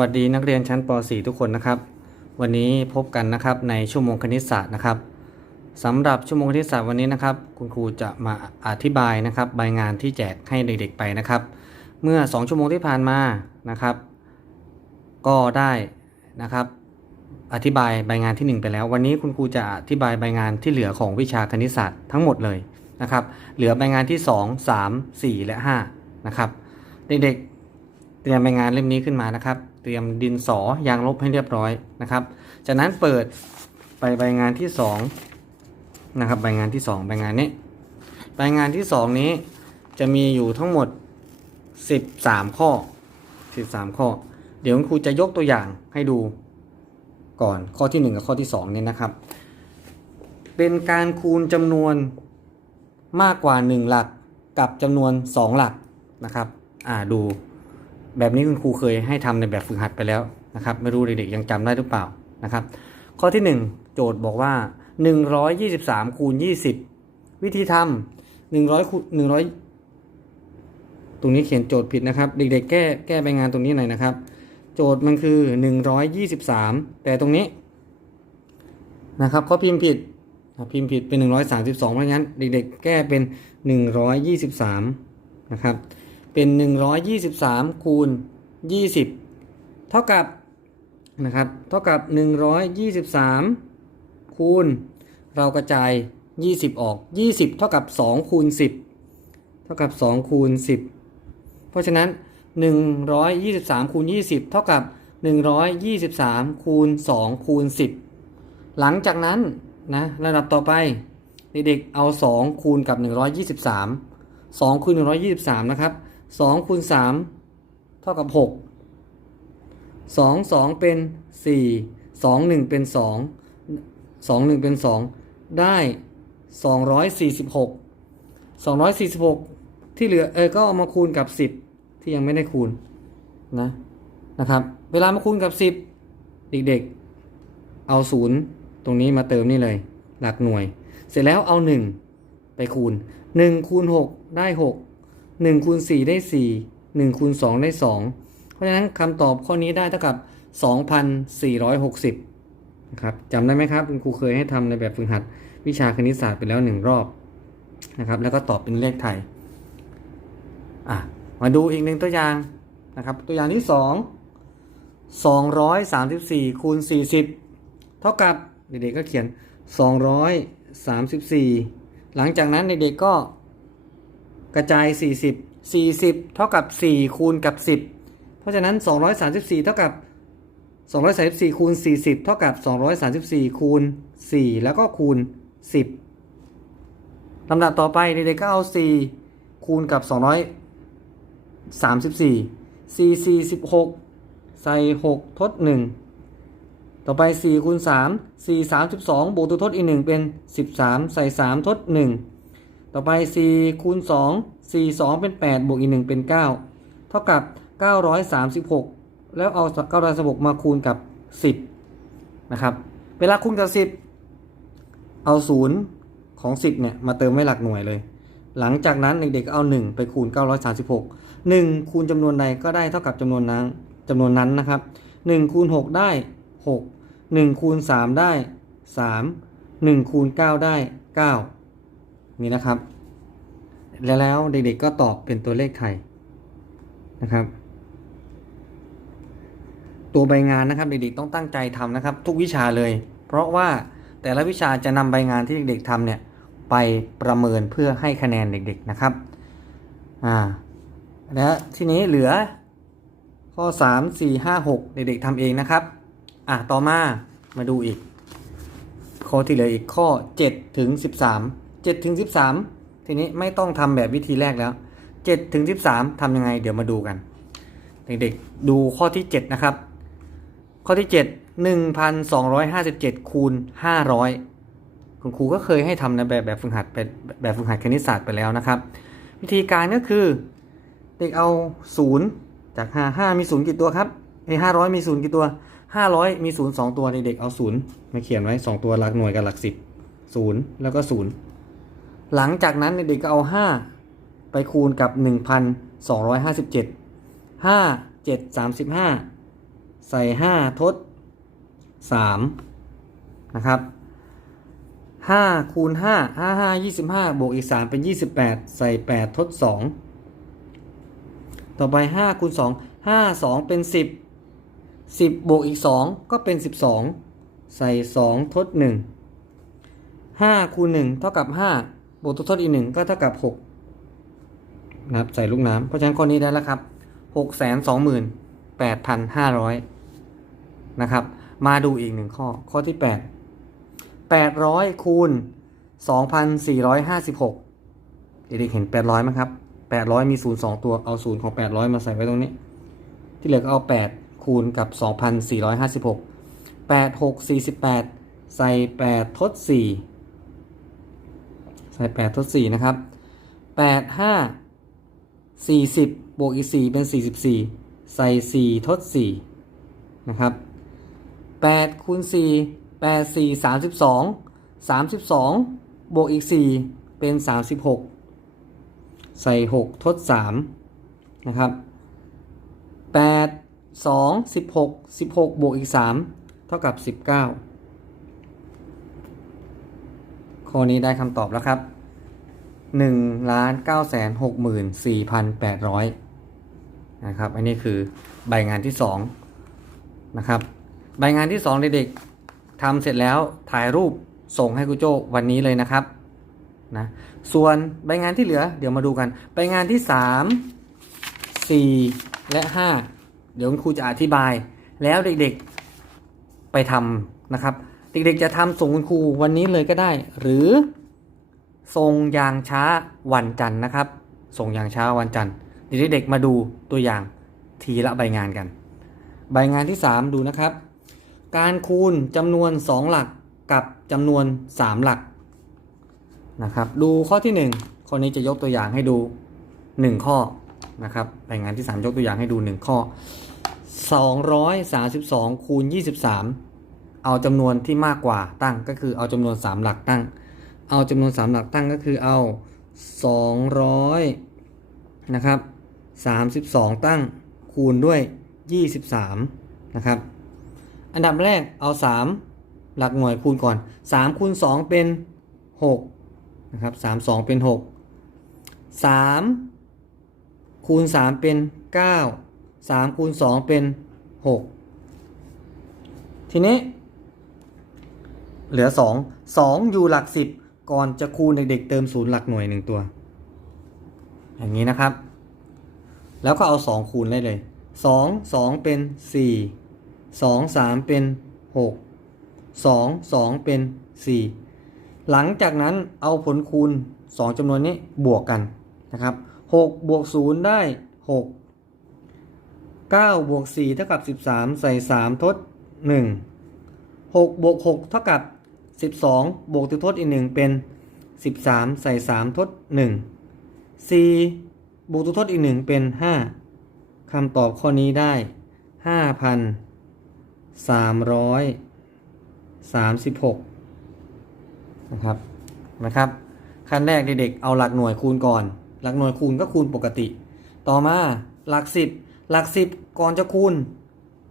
วัสดีนักเรียนชั้นป .4 ทุกคนนะครับ วันนี้พบกันนะครับในชั่วโมงคณิตศาสตร์นะครับสำหรับชั่วโมงคณิตศาสตร์วันนี้นะครับ คุณครูจะมาอธิบายนะครับใบงานที่แจกให้เด็กๆไปนะครับ เมื่อ 2 ชั่วโมงที่ผ่านมานะครับ ก็ได้นะครับ อธิบายใบงานที่ 1 ไปแล้ว วันนี้คุณครูจะอธิบายใบงานที่เหลือของวิชาคณิตศาสตร์ทั้งหมดเลยนะครับ เหลือใบงานที่ 2 3 4 และ5นะครับเด็กๆเตรียมใบงานเล่มนี้ขึ้นมานะครับ เตรียมดินสอยางลบให้เรียบร้อยนะครับ จากนั้นเปิดไปใบงานที่2นะครับใบงานที่ 2 ใบงานนี้ ใบงานที่ 2 นี้จะมีอยู่ทั้งหมด 13 ข้อ 13 ข้อ เดี๋ยวครูจะยกตัวอย่างให้ดูก่อนข้อที่ 1 กับข้อที่2เนี่ยนะครับ เป็นการคูณจำนวนมากกว่า 1 หลักกับจำนวน 2 หลักนะครับ อ่าดู แบบนี้คุณครูเคยให้ทำในแบบฝึกหัดไปแล้วนะครับ ไม่รู้เด็กๆยังจำได้หรือเปล่านะครับ ข้อที่ 1 โจทย์บอกว่า 123คูณ20 วิธีทำ100คูณ100 ตรงนี้เขียนโจทย์ผิดนะครับ เด็กๆ แก้แก้ใบงานตรงนี้หน่อยนะครับ โจทย์มันคือ 123 แต่ตรงนี้นะครับเขาพิมพ์ผิดพิมพ์ผิดเป็น 132เพราะงั้น เด็กๆ แก้เป็น 123 นะครับ เป็น 123 คูณ 20 เท่ากับนะครับ เท่ากับ 123 คูณ เรากระจาย 20 ออก 20 เท่ากับ 2 คูณ 10 เท่ากับ 2 คูณ 10 เพราะฉะนั้น 123 คูณ 20 เท่ากับ 123 คูณ 2 คูณ 10 หลังจากนั้นนะระดับต่อไปเด็กๆเอา 2 คูณกับ 123 2 คูณ 123 นะครับ 2คูณ3เท่ากับ6 2 2เป็น4 2 1เป็น2 2 1เป็น2ได้246 246ที่เหลือเออก็เอามาคูณกับ10ที่ยังไม่ได้คูณนะนะครับเวลามาคูณกับ10เด็กๆ เอา0ตรงนี้มาเติมนี่เลย หลักหน่วย เสร็จแล้วเอา1ไปคูณ1คูณ6ได้6 1คูณ4ได้ 4 1คูณ2ได้ 2 เพราะฉะนั้นคำตอบข้อนี้ได้เท่ากับ 2,460นะครับจำได้ไหมครับคุณครูเคยให้ทำในแบบฝึกหัดวิชาคณิตศาสตร์ไปแล้วหนึ่งรอบนะครับ แล้วก็ตอบเป็นเลขไทยอะมาดูอีกหนึ่งตัวอย่างนะครับ ตัวอย่างที่ 2 234คูณ40 เท่ากับเด็กๆก็เขียน 234 หลังจากนั้นเด็กๆก็ กระจาย 40 40 เท่ากับ 4 คูณกับ 10 เพราะฉะนั้น 234 เท่ากับ 234 คูณ 40 เท่ากับ 234 คูณ 4 แล้วก็คูณ 10ลำดับต่อไปเด็กๆก็เอา 4 คูณกับ 234 4 4 16 ใส่ 6 ทด 1 ต่อไป 4 คูณ 3 4 32 บวกตัวทดอีก 1 เป็น 13 ใส่ 3 ทด 1 ต่อไป 4 คูณ 2 4 2 เป็น 8 บวกอีก 1 เป็น 9 เท่ากับ 936 แล้วเอา936มาคูณกับ 10 นะครับ เวลาคูณกับ 10 เอา 0 ของ 10 เนี่ย มาเติมไว้หลักหน่วยเลย หลังจากนั้นเด็กๆเอา 1 ไปคูณ 936 1 คูณจำนวนใดก็ได้เท่ากับจำนวนนั้นจำนวนนั้นนะครับ 1 คูณ 6 ได้ 6 1 คูณ 3 ได้ 3 1 คูณ 9 ได้ 9 นี่นะครับ แล้วแล้วเด็กๆก็ตอบเป็นตัวเลขไทยนะครับ ตัวใบงานนะครับเด็กๆต้องตั้งใจทำนะครับ ทุกวิชาเลย เพราะว่าแต่ละวิชาจะนำใบงานที่เด็กๆทำเนี่ยไปประเมินเพื่อให้คะแนนเด็กๆนะครับอ่าแล้วทีนี้เหลือข้อ 3 4 5 6 เด็กๆทำเองนะครับอะต่อมามาดูอีกข้อที่เหลืออีกข้อ7ถึง13 7ถึง13 ทีนี้ไม่ต้องทำแบบวิธีแรกแล้ว7ถึง13ทำยังไง เดี๋ยวมาดูกัน เด็กๆดูข้อที่ 7 นะครับ ข้อที่ 7 1,257คูณ500 คุณครูก็เคยให้ทำในแบบแบบฝึกหัดแบบฝึกหัดคณิตศาสตร์ไปแล้วนะครับ วิธีการก็คือเด็กเอา 0 จาก 5 5 มี 0 กี่ตัวครับไอ้500 มี 0 กี่ตัว 500 มี 0 2 ตัวเด็กๆเอา 0 มาเขียนไว้ 2 ตัวหลักหน่วยกับหลัก 10 0 แล้วก็ 0 หลังจากนั้นเด็กก็เอา 5 ไปคูณกับ 1,257 5 7 35 ใส่ห้าทดสามนะครับห้าคูณห้าห้าห้ายี่สิบห้าบวกอีกสามเป็นยี่สิบแปดใส่แปดทดสองต่อไปห้าคูณสองห้าสองเป็นสิบสิบบวกอีกสองก็เป็นสิบสองใส่สองทดหนึ่งห้าคูณหนึ่งเท่ากับห้า บวกตัวทดอีกหนึ่งก็เท่ากับหกนะครับ ใส่ลูกน้ำเพราะฉะนั้นข้อนี้ได้แล้วครับหกแสนสองหมื่นแปดพันห้าร้อยนะครับ มาดูอีกหนึ่งข้อ ข้อที่แปดแปดร้อยคูณสองพันสี่ร้อยห้าสิบหกเด็กๆเห็นแปดร้อยไหมครับแปดร้อยมีศูนย์สองตัว เอาศูนย์ของแปดร้อยมาใส่ไว้ตรงนี้ ที่เหลือก็เอาแปดคูณกับสองพันสี่ร้อยห้าสิบหกแปดหกสี่สิบแปดใส่แปดทดสี่ ส่แปดทดสี่นะครับแปดห้าสี่สิบบวกอีกสี่เป็นสี่สิบสี่ใส่สี่ทดสี่นะครับแปดคูณสี่แปดสี่สามสิบสองสามสิบสองบวกอีกสี่เป็นสามสิบหกใส่หกทดสามนะครับแปดสองสิบหกสิบหกบวกอีกสามเท่ากับสิบเก้า ข้อนี้ได้คำตอบแล้วครับหนึ่งล้านเก้าแสนหกหมื่นสี่พันแปดร้อยนะครับ อันนี้คือใบงานที่สองนะครับ ใบงานที่สองเด็กๆทำเสร็จแล้วถ่ายรูปส่งให้ครูโจ้วันนี้เลยนะครับนะส่วนใบงานที่เหลือ เดี๋ยวมาดูกัน ใบงานที่สามสี่และห้าเดี๋ยวคุณครูจะอธิบาย แล้วเด็กๆไปทำนะครับ เด็กๆจะทำส่งคุณครูวันนี้เลยก็ได้ หรือส่งอย่างช้าวันจันทร์นะครับ ส่งอย่างช้าวันจันทร์เดี๋ยวเด็กๆมาดูตัวอย่างทีละใบงานกัน ใบงานที่ 3 ดูนะครับ การคูณจำนวน 2 หลักกับจำนวน 3 หลักนะครับ ดูข้อที่ 1 ข้อนี้จะยกตัวอย่างให้ดู 1 ข้อนะครับใบงานที่ 3 ยกตัวอย่างให้ดู 1 ข้อ 232คูณ23 เอาจำนวนที่มากกว่าตั้งก็คือเอาจำนวน 3 หลักตั้ง เอาจำนวน 3 หลักตั้งก็คือเอา 200นะครับ32 ตั้งคูณด้วย 23นะครับอันดับแรกเอา 3 หลักหน่วยคูณก่อน 3คูณ2เป็น6นะครับ3 2 เป็น 6 3 คูณ 3 เป็น 9 3คูณ2เป็น 6 ทีนี้ เหลือ 2 2 อยู่หลัก 10 ก่อนจะคูณเด็กๆเติมศูนย์หลักหน่วย1ตัว อย่างนี้นะครับ แล้วก็เอา 2 คูณได้เลย 2 2 เป็น 4 2 3 เป็น 6 2 2 เป็น 4 หลังจากนั้นเอาผลคูณ 2จำนวนนี้บวกกันนะครับ6บวก0ได้ 6 9บวก4เท่ากับ 13 ใส่ 3 ทด 1 6บวก6เท่ากับ 12 บวกตัวทดอีก 1 เป็น 13 ใส่ 3 ทด 1 4 บวกตัวทดอีก 1 เป็น 5คำตอบข้อนี้ได้ห้าพันสามร้อยสามสิบหกนะครับนะครับ ขั้นแรกเด็กๆเอาหลักหน่วยคูณก่อน หลักหน่วยคูณก็คูณปกติ ต่อมาหลักสิบหลักสิบก่อนจะคูณ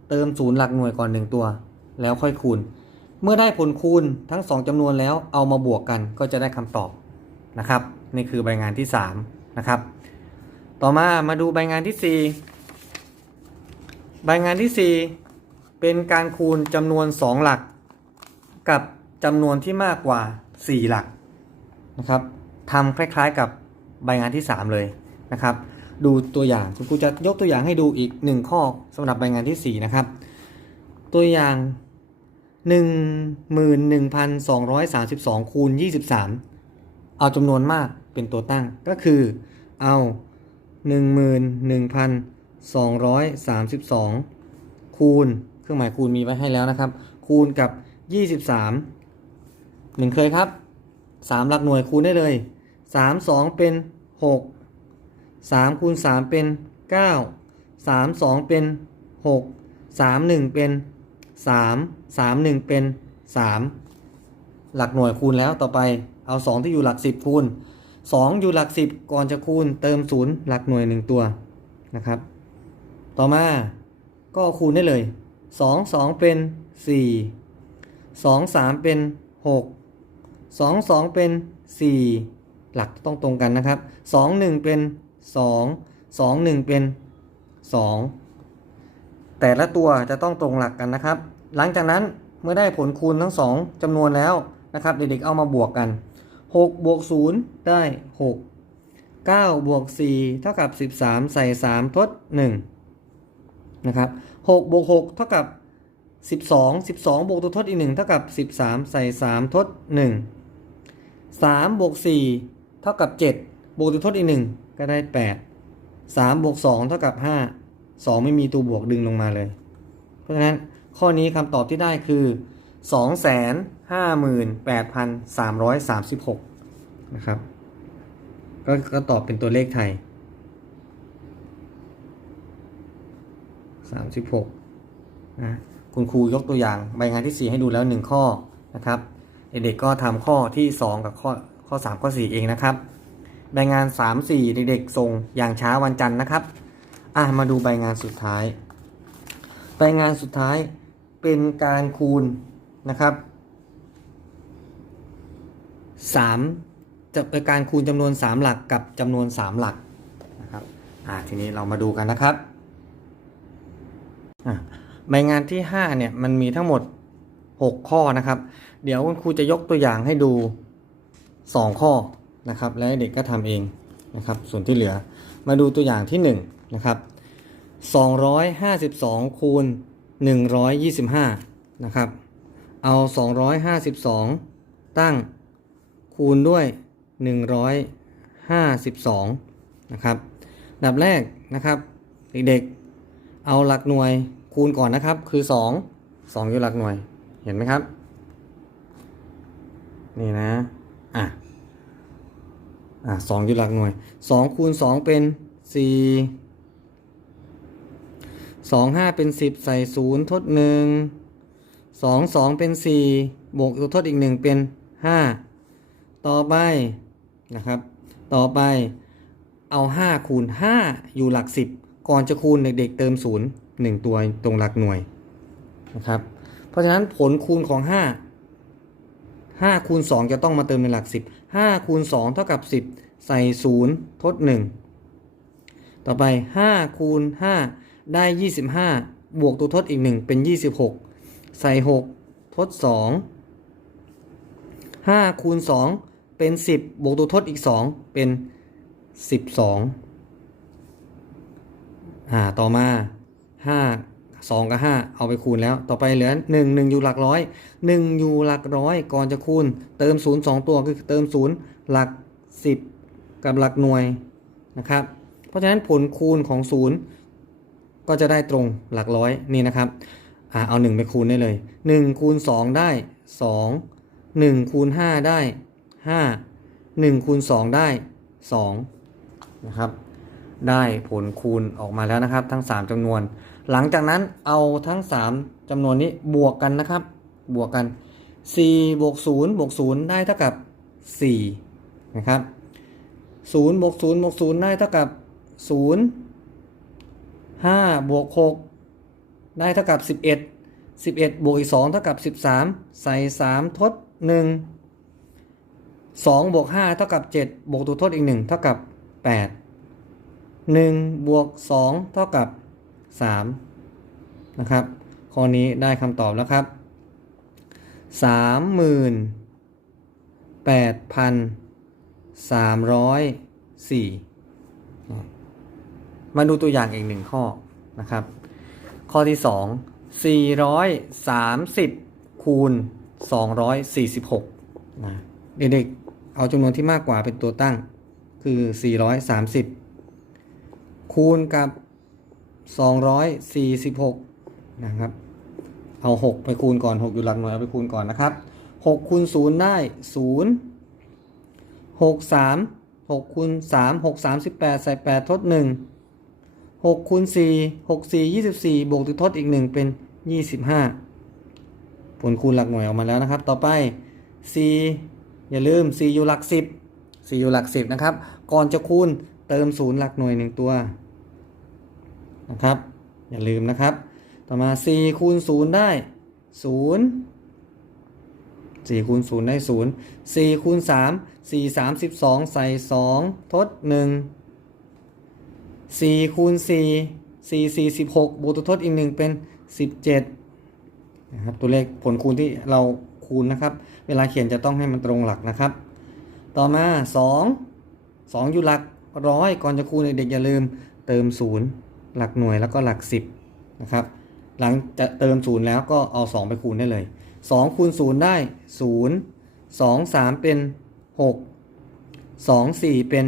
เติมศูนย์หลักหน่วยก่อนหนึ่งตัว แล้วค่อยคูณ เมื่อได้ผลคูณทั้งสองจำนวนแล้วเอามาบวกกันก็จะได้คำตอบนะครับนี่คือใบงานที่สามนะครับต่อมามาดูใบงานที่สี่ใบงานที่ 4 เป็นการคูณจำนวน 2 หลัก กับจำนวนที่มากกว่า 4 หลักนะครับทำคล้ายๆกับใบงานที่ 3 เลยนะครับ ดูตัวอย่างคุณครูจะยกตัวอย่างให้ดูอีก 1 ข้อสำหรับใบงานที่ 4 นะครับ ตัวอย่าง 11,232 คูณ 23 เอาจำนวนมากเป็นตัวตั้งก็คือเอา 11,232 คูณ เครื่องหมายคูณมีไว้ให้แล้วนะครับ คูณกับ 23 1 เคยครับ 3 หลักหน่วยคูณได้เลย 3 2 เป็น 6 3 คูณ 3 เป็น 9 3 2 เป็น 6 3 1 เป็น 3 3 1 เป็น 3 หลักหน่วยคูณแล้วต่อไปเอา 2 ที่อยู่หลัก 10 คูณ 2 อยู่หลัก 10 ก่อนจะคูณเติม 0 หลักหน่วย 1 ตัวนะครับ ต่อมาก็คูณได้เลยสองสองเป็นสี่สองสามเป็นหกสองสองเป็นสี่หลักต้องตรงกันนะครับสองหนึ่งเป็นสองสองหนึ่งเป็นสอง แต่ละตัวจะต้องตรงหลักกันนะครับ หลังจากนั้นเมื่อได้ผลคูณทั้งสองจำนวนแล้วนะครับ เด็กๆเอามาบวกกัน 6 บวก 0 ได้ 6 9 บวก 4 เท่ากับ 13 ใส่ 3 ทด 1 นะครับ6บวก 6 เท่ากับ 12 12 บวกตัวทดอีก 1 เท่ากับ 13 ใส่ 3 ทด 1 3 บวก 4 เท่ากับ 7 บวกตัวทดอีก 1 ก็ได้ 8 3 บวก 2 เท่ากับ 5 2 ไม่มีตัวบวกดึงลงมาเลย เพราะฉะนั้นข้อนี้คำตอบที่ได้คือ 258,336 นะครับก็ก็ตอบเป็นตัวเลขไทย 36นะคุณครูยกตัวอย่างใบงานที่ 4 ให้ดูแล้ว 1 ข้อนะครับ เด็กๆก็ทำข้อที่ 2 กับข้อข้อ 3 ข้อ 4 เองนะครับ ใบงาน 3 4 เด็กๆส่งอย่างช้าวันจันทร์นะครับ อะมาดูใบงานสุดท้าย ใบงานสุดท้ายเป็นการคูณนะครับ3จะเป็นการคูณจำนวน 3 หลักกับจำนวน 3 หลักนะครับอ่าทีนี้เรามาดูกันนะครับอะใบงานที่ 5 เนี่ยมันมีทั้งหมด 6 ข้อนะครับ เดี๋ยวคุณครูจะยกตัวอย่างให้ดู 2 ข้อนะครับ และเด็กก็ทำเองนะครับ ส่วนที่เหลือมาดูตัวอย่างที่ 1 นะครับ252คูณ125นะครับ เอา 252 ตั้งคูณด้วย 152นะครับอันดับแรกนะครับ เด็กๆ เอาหลักหน่วยคูณก่อนนะครับ คือ 2 2 อยู่หลักหน่วย เห็นไหมครับ นี่นะ อะ อะ2อยู่หลักหน่วย 2 คูณ 2 เป็น 4 2 5เป็น10ใส่0ทด1 2 2เป็น4บวกตัวทดอีก1เป็น5ต่อไปนะครับ ต่อไปเอา5คูณ5อยู่หลัก10ก่อนจะคูณเด็กๆเติม0 1ตัวตรงหลักหน่วยนะครับเพราะฉะนั้นผลคูณของ5 5คูณ2จะต้องมาเติมในหลัก10 5คูณ2เท่ากับ10ใส่0ทด1ต่อไป5คูณ5 ได้ 25 บวกตัวทดอีก 1 เป็น 26 ใส่ 6 ทด 2 5 คูณ 2 เป็น 10 บวกตัวทดอีก 2 เป็น 12อ่าต่อมา 5 2 กับ 5 เอาไปคูณแล้ว ต่อไปเหลือ 1 1 อยู่หลักร้อย 1 อยู่หลักร้อย ก่อนจะคูณ เติม 0 2 ตัวคือเติม 0 หลัก 10 กับหลักหน่วยนะครับ เพราะฉะนั้นผลคูณของ 0 ก็จะได้ตรงหลักร้อยนี่นะครับอ่าเอา 1 ไปคูณได้เลย 1 คูณ 2 ได้ 2 1 คูณ 5 ได้ 5 1 คูณ 2 ได้ 2 นะครับ ได้ผลคูณออกมาแล้วนะครับ ทั้ง 3จำนวน หลังจากนั้นเอาทั้ง 3จำนวนนี้บวกกันนะครับ บวกกัน 4 บวก 0 บวก 0 ได้เท่ากับ 4 นะครับ0บวก0บวก0ได้เท่ากับ 0 5บวก6ได้เท่ากับ11 11บวกอีก2เท่ากับ13ใส่3ทด1 2บวก5เท่ากับ7บวกตัวทดอีก1เท่ากับ8 1บวก2เท่ากับ3นะครับข้อนี้ได้คำตอบแล้วครับ38,304มา มาดูตัวอย่างอีกหนึ่งข้อนะครับ ข้อที่ 2 430 คูณ 246นะเด็กๆเอาจำนวนที่มากกว่าเป็นตัวตั้ง คือ 430 คูณกับ 246 นะครับ เอา 6 ไปคูณก่อน 6 อยู่หลักหน่วย เอาไปคูณก่อนนะครับ6คูณ0ได้ 0 6 3 6คูณ3 6 38 ใส่ 8 ทด 1 6คูณ4 6 4 24 บวกตัวทดอีก 1 เป็น 25 ผลคูณหลักหน่วยออกมาแล้วนะครับ ต่อไป c อย่าลืม c อยู่หลัก 10 c อยู่หลัก 10 นะครับ ก่อนจะคูณเติม0หลักหน่วย 1 ตัวนะครับ อย่าลืมนะครับ ต่อมาสี่คูณศูนย์ได้ศูนย์สี่คูณศูนย์ได้ศูนย์สี่คูณสามสี่สามสิบสองใส่สองทดห นึ่งสี่คูณสี่สี่สี่สิบหกบวกตัวทดอีกหนึ่งเป็นสิบเจ็ดนะครับตัวเลขผลคูณที่เราคูณนะครับ เวลาเขียนจะต้องให้มันตรงหลักนะครับ ต่อมาสองสองอยู่หลักร้อยก่อนจะคูณเด็กๆอย่าลืมเติมศูนย์หลักหน่วยแล้วก็หลักสิบนะครับหลังจะเติมศูนย์แล้วก็เอา 2 ไปคูณได้เลย 2 คูณ 0 ได้ 0 2 3 เป็น 6 2 4 เป็น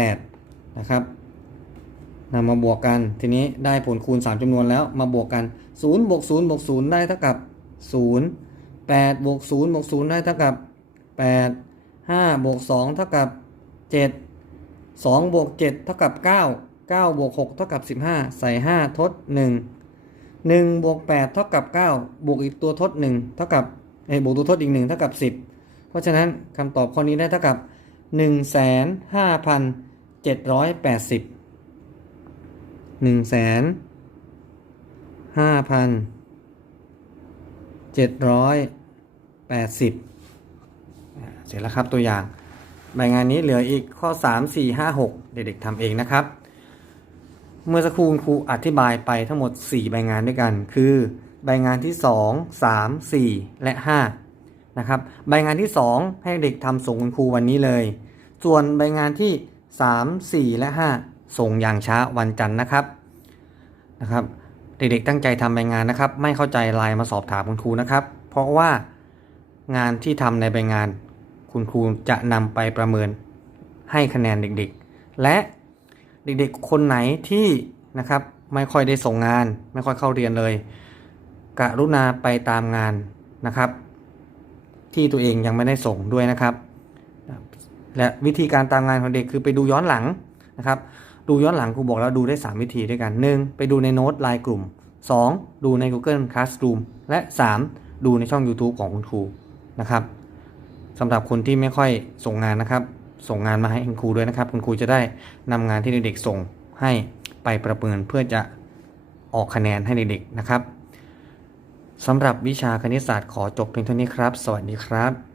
8 นะครับ นำมาบวกกัน ทีนี้ได้ผลคูณ 3จำนวนแล้วมาบวกกัน0บวก0บวก0ได้เท่ากับ 0 8บวก0บวก0ได้เท่ากับ 8 5บวก2เท่ากับ 7 2บวก7เท่ากับ 9 9บวก6เท่ากับ 15 ใส่ 5 ทด 1 1บวก8เท่ากับ 9 บวกอีกตัวทด 1 เท่ากับไอ้บวกตัวทดอีก 1 เท่ากับ 10 เพราะฉะนั้นคำตอบข้อนี้ได้เท่ากับ 1 5 7 8 0 1 5 7 8 0เจ็ดร้อยแปดสิบเสร็จแล้วครับตัวอย่างใบงานนี้เหลืออีกข้อ3 4 5 6เด็กๆทำเองนะครับ เมื่อสักครู่คุณครูอธิบายไปทั้งหมด4ใบงานด้วยกัน คือใบงานที่2 3 4และ5นะครับใบงานที่2ให้เด็กทำส่งคุณครูวันนี้เลย ส่วนใบงานที่3 4และ5 ส่งอย่างช้าวันจันทร์นะครับนะครับ เด็กๆตั้งใจทำใบงานนะครับ ไม่เข้าใจไลน์มาสอบถามคุณครูนะครับ เพราะว่างานที่ทำในใบงาน คุณครูจะนำไปประเมินให้คะแนนเด็กๆ และเด็กๆ คนไหนที่นะครับไม่ค่อยได้ส่งงาน ไม่ค่อยเข้าเรียนเลยกรุณาไปตามงานนะครับ ที่ตัวเองยังไม่ได้ส่งด้วยนะครับ และวิธีการตามงานของเด็กคือไปดูย้อนหลังนะครับ ดูย้อนหลังครูบอกแล้วดูได้ 3 วิธีด้วยกัน 1. ไปดูในโน้ตไลน์กลุ่ม 2. ดูใน Google Classroom และ 3. ดูในช่อง YouTube ของคุณครูนะครับสำหรับคนที่ไม่ค่อยส่งงานนะครับ ส่งงานมาให้คุณครูด้วยนะครับ คุณครูจะได้นำงานที่เด็กๆส่งให้ไปประเมินเพื่อจะออกคะแนนให้เด็กๆนะครับสำหรับวิชาคณิตศาสตร์ขอจบเพียงเท่านี้ครับ สวัสดีครับ